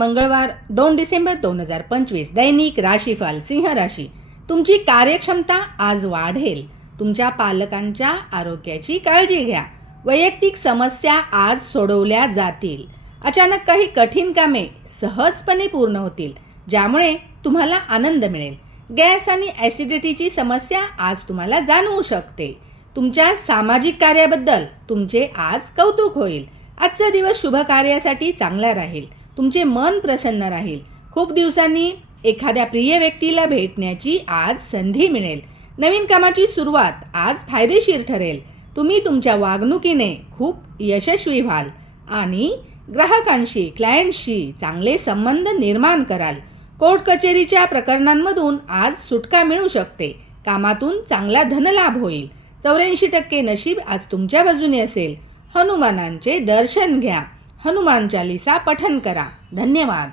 मंगळवार 2 डिसेंबर 2025 दैनिक राशीफल सिंह राशी. तुमची कार्यक्षमता आज वाढेल. तुमच्या पालकांच्या आरोग्याची काळजी घ्या. वैयक्तिक समस्या आज सोडवल्या जातील. अचानक काही कठीण कामे सहजपणे पूर्ण होतील, ज्यामुळे तुम्हाला आनंद मिळेल. गॅस आणि ॲसिडिटीची समस्या आज तुम्हाला जाणवू शकते. तुमच्या सामाजिक कार्याबद्दल तुमचे आज कौतुक होईल. आजचा दिवस शुभ कार्यासाठी चांगला राहील. तुमचे मन प्रसन्न राहील. खूप दिवसांनी एखाद्या प्रिय व्यक्तीला भेटण्याची आज संधी मिळेल. नवीन कामाची सुरुवात आज फायदेशीर ठरेल. तुम्ही तुमच्या वागणुकीने खूप यशस्वी व्हाल आणि ग्राहकांशी क्लायंटशी चांगले संबंध निर्माण कराल. कोर्ट कचेरीच्या प्रकरणांमधून आज सुटका मिळू शकते. कामातून चांगला धनलाभ होईल. 84% नशीब आज तुमच्या बाजूने असेल. हनुमानांचे दर्शन घ्या. हनुमान चालीसा पठन करा. धन्यवाद.